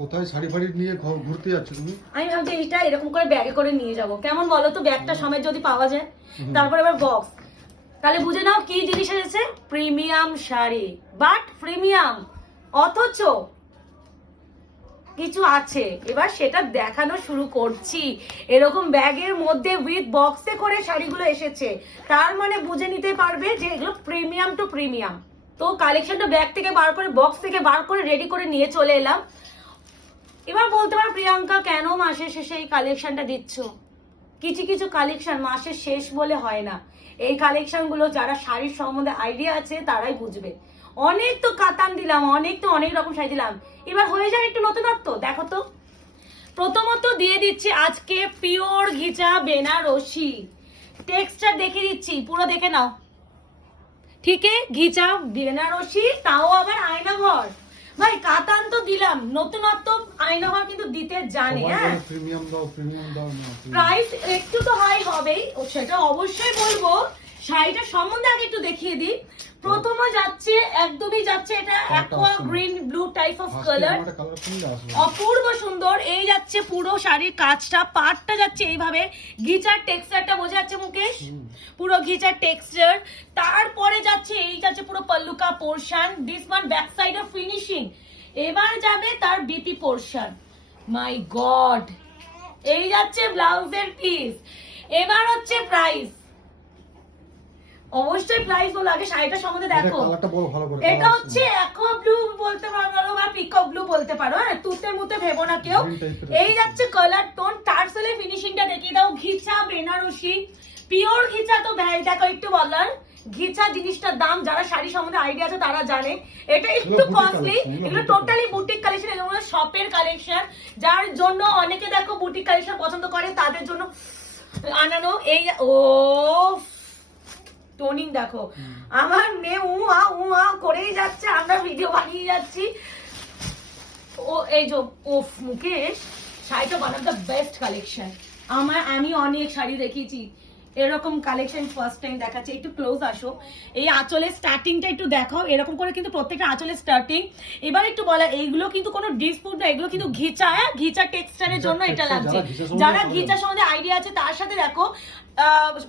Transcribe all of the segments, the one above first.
কোথায় শাড়ি ফাড়ি নিয়ে ঘুরতে যাচ্ছ তুমি? আমি ভাবছি এইটা এরকম করে ব্যাগে করে নিয়ে যাব, কেমন বলো তো? ব্যাগটা সময় যদি পাওয়া যায়, তারপর আবার বক্স, তাহলে বুঝে নাও কি জিনিস এসেছে। প্রিমিয়াম শাড়ি, বাট প্রিমিয়াম, অথচ কিছু আছে। এবার সেটা দেখানো শুরু করছি। এরকম ব্যাগের মধ্যে উইথ বক্সে করে শাড়িগুলো এসেছে, তার মানে বুঝে নিতে পারবে যে এগুলো প্রিমিয়াম টু প্রিমিয়াম। তো কালেকশনটা ব্যাগ থেকে বার করে, বক্স থেকে বার করে রেডি করে নিয়ে চলে এলাম। এবার বলতে পারো প্রিয়াঙ্কা কেন মাসের শেষে এই কালেকশনটা দিচ্ছ? কিছু কিছু কালেকশন মাসের শেষ বলে হয় না। এই কালেকশন গুলো যারা শাড়ির সম্বন্ধে আইডিয়া আছে তারাই বুঝবে। অনেক তো কাতান দিলাম, অনেক রকম শাড়ি দিলাম, এবার হয়ে যায় একটু নতুনত্ব। দেখো তো, প্রথমত দিয়ে দিচ্ছি আজকে পিওর ঘিচা বেনারসি। টেক্সচার দেখে দিচ্ছি, পুরো দেখে নাও। ঠিক ঘিচা বেনারসি, তাও আবার আয়না ঘর। ভাই কাতান তো দিলাম, নতুনত্ব আয়না ঘর কিন্তু দিতে জানে। হ্যাঁ, প্রিমিয়াম দাও না। প্রাইস একটু তো হাই হবেই, সেটা অবশ্যই বলবো। শাড়িটা সম্বন্ধে আগে একটু দেখিয়ে দিই। প্রথমে যাচ্ছে, একদমই যাচ্ছে এটা aqua green blue type of colour, অপূর্ব সুন্দর। এই যাচ্ছে পুরো শাড়ির কাজটা, পাটটা যাচ্ছে এইভাবে। ঘিচার টেক্সচারটা বোঝা যাচ্ছে মুকেশ, পুরো ঘিচার টেক্সচার। তারপরে যাচ্ছে, এই যাচ্ছে পুরো পল্লুকা portion, this one back side of finishing. এবার যাবে তার বিপি পোর্শন। মাই গড, এই যাচ্ছে ব্লাউজের পিস। এবার হচ্ছে প্রাইস, অবশ্যই প্রাইস বলো আগে, শাড়িটার সম্বন্ধে দেখো। এটা হচ্ছে অ্যাকোয়া ব্লু বলতে পারো বা পিকক ব্লু বলতে পারো, হ্যাঁ, তুতে মুতে ভেবো না কেউ। এই যাচ্ছে কালার টোন, টার্সেলে ফিনিশিংটা দেখিয়ে দাও। ঘিচা বেনারসি, পিওর ঘিচা। তো ভাই দেখো একটু বলার, ঘিচা জিনিসটার দাম যারা শাড়ি সম্বন্ধে আইডিয়া আছে তারা জানে। এটা একটু কস্টলি, এগুলো টোটালি বুটিক কালেকশন, এগুলো শপের কালেকশন। যার জন্য অনেকে দেখো বুটিক কালেকশন পছন্দ করে, তাদের জন্য আনানো। এই ও টোনিং দেখো, আমার মেয়ে উহা করেই যাচ্ছে, আমরা ভিডিও বানিয়ে যাচ্ছি। ও এই যে ওফ মুকেশ, শাড়িটা one of the best collection. আমি অনেক শাড়ি দেখিয়েছি, এরকম কালেকশন ফার্স্ট টাইম দেখাচ্ছে। একটু ক্লোজ আসো, এই আঁচলের স্টার্টিংটা একটু দেখাও। এরকম করে কিন্তু প্রত্যেকটা আঁচলের স্টার্টিং। এবার একটু বলা, এইগুলো কিন্তু কোনো ডিসপুট না, এগুলো কিন্তু ঘিচা, ঘিচা টেক্সচারের জন্য এটা লাগছে। যারা ঘিচা সম্বন্ধে আইডিয়া আছে তার সাথে দেখো,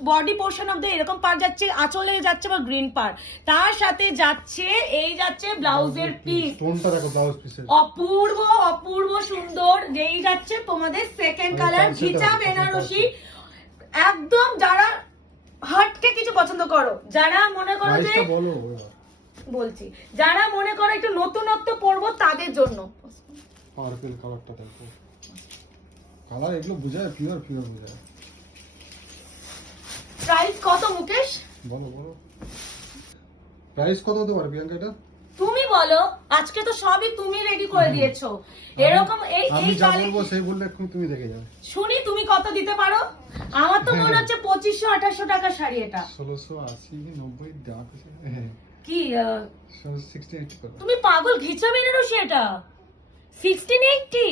বডি পোর্শন অফ দ্য এরকম পার যাচ্ছে, আঁচলে যাচ্ছে বা গ্রিন পার, তার সাথে যাচ্ছে এই যাচ্ছে ব্লাউজের পিস। অপূর্ব অপূর্ব সুন্দর। যেই যাচ্ছে তোমাদের সেকেন্ড কালার ঘিচা বেনারসি, একদম যারা হাটকে কিছু পছন্দ করো, যারা মনে করো যে বলছি, যারা মনে করো একটু নতুনত্ব পরবো তাদের জন্য। পার্পল কালারটা দেখো, কালার এগুলো বোঝায়, পিওর বোঝায়। প্রাইস কত মুকেশ? বলো প্রাইস কত হতে পারে প্রিয়াঙ্কা? এটা তুমি বলো, আজকে তো সবই তুমি রেডি করে দিয়েছো। এরকম এই আমি যা বলবো সেই বললে এখন তুমি দেখে যাও, শুনি তুমি কত দিতে পারো। আমার তো মনে হচ্ছে 2500-2800 টাকার শাড়ি এটা। 1680-90 দেওয়া আছে কি 1680 তুমি পাগল? ঘিচা বেনারসি এটা 1680,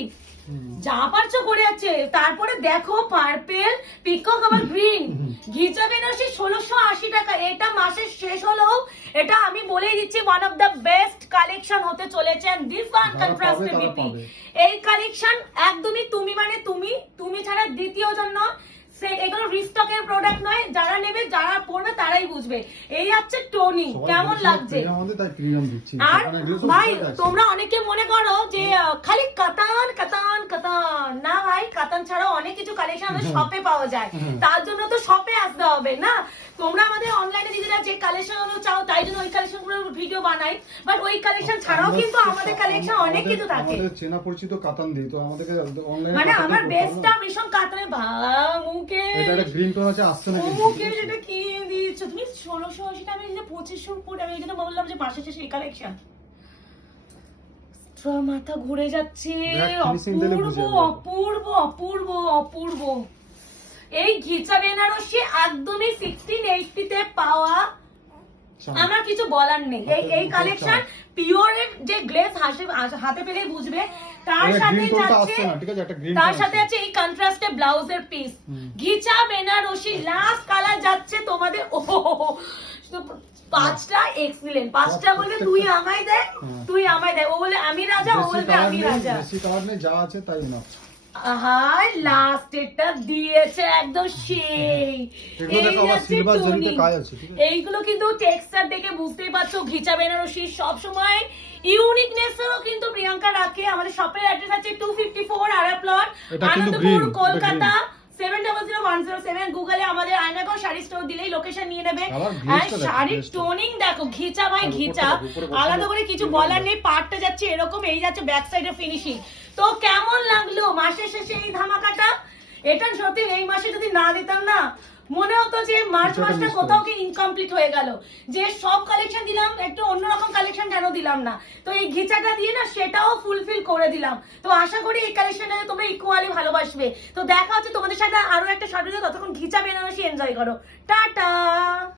যা পারছো করে যাচ্ছে। তারপরে দেখো পার্পল, পিকক আবার গ্রিন, ঘিচা বেনারসি 1680 টাকা। এটা মাসের শেষ হলেও এটা আমি বলেই দিচ্ছি one of the best collection হতে চলেছে। দিস ওয়ান কন্ট্রাস্টে বিপি, এই কালেকশন একদমই তুমি মানে তুমি ছাড়া দ্বিতীয় জন নয়। এগুলো রিস্টকের প্রোডাক্ট নয়, যারা নেবে যারা পড়বে তারাই বুঝবে। এই হচ্ছে টোনিং, কেমন লাগছে। আর ভাই তোমরা অনেকে মনে করো যে খালি কাতান কাতান কাতান, না ভাই, কাতান ছাড়াও অনেক কিছু কালেকশন আমাদের শপে পাওয়া যায়, তার জন্য তো শপে আসতে হবে না। তোমরা আমাদের অনলাইনে দিদিরা যে কালেকশন গুলো চাও তাই জন্য ওই কালেকশন গুলো ভিডিও বানাই, বাট ওই কালেকশন ছাড়াও কিন্তু আমাদের কালেকশন অনেক কিছু থাকে। আমাদের চেনা পরিচিত কাতান দিই, তো আমাদেরকে অনলাইনে মানে আমার বেস্টটা ভীষণ কাতানে ভাঙুকে। এটা একটা গ্রিন টোন আছে, আসছে না মুকে যেটা কি দিয়েছো তুমি 1680 টাকা, আমি যে 2500 ফুট, আমি এখানে বললাম যে মাসে শেষে এই কালেকশন। মাথা ঘুরে যাচ্ছে, অপূর্ব অপূর্ব অপূর্ব অপূর্ব। এই ঘিচা বেনারসি একদমই 1680 তে পাওয়া, আমার কিছু বলার নেই। এই কালেকশন পিওরের যে গ্লেজ হাতে পেলেই বুঝবে। তার সাথে আছে এই কন্ট্রাস্টে ব্লাউজের পিস। ঘিচা বেনারসি লাস্ট কালার যাচ্ছে তোমাদের, 5টা এক্সিলেন্ট, 5টা বলে তুই আমায় দে, হ্যাঁ। তুই আমায় দে, ও বলে আমি রাজা, ও বলবে আমি রাজা। বেশি কালার নেই, যা আছে তাই না। হাই লাস্ট এটা দিয়েছে একদম সেই। এগুলো এই দেখো আবার যাচ্ছে সিলভার জরিতে toning। কাজ আছে, ঠিক আছে। এইগুলো কিন্তু টেক্সচার দেখে বুঝতেই পারছো, ঘিচা বেনারসি সব সময় ইউনিকনেসও কিন্তু প্রিয়াঙ্কা রাখে। আমাদের শপের অ্যাড্রেস আছে 254 আরা প্লট, এটা কিন্তু আনন্দপুর, green, কলকাতা 700107। গুগলে আমাদের আয়নাগর শাড়ি স্টোর দিলেই লোকেশন নিয়ে নেবে। আবার আর glaze টা দেখো, শাড়ির glaze টা। টোনিং দেখো, ঘিচা ভাই আর ঘিচা, উপরটা দেখো, উপরে আলাদা বসানো করে কিছু green বলার আছে। নেই। পার্টটা যাচ্ছে এরকম, এই যাচ্ছে ব্যাক সাইডের ফিনিশিং। তো কেমন লাগলো মাসের শেষে এই ধামাকাটা? এটা সত্যি এই মাসে যদি না দিতাম না, মনে হতো যে মার্চ কিছুটা মাসটা miss কোথাও কি ইনকমপ্লিট হয়ে গেল, যে সব কালেকশন দিলাম, একটু অন্যরকম কালেকশন কেন দিলাম না। তো এই ঘিচাটা দিয়ে না সেটাও ফুলফিল করে দিলাম। তো আশা করি এই কালেকশনটা তোমরা ইকুয়ালি ভালোবাসবে। তো দেখা হচ্ছে তোমাদের সাথে আরো একটা শর্ট ভিডিও, ততক্ষণ ঘিচা বেনারসি এনজয় করো। টাটা।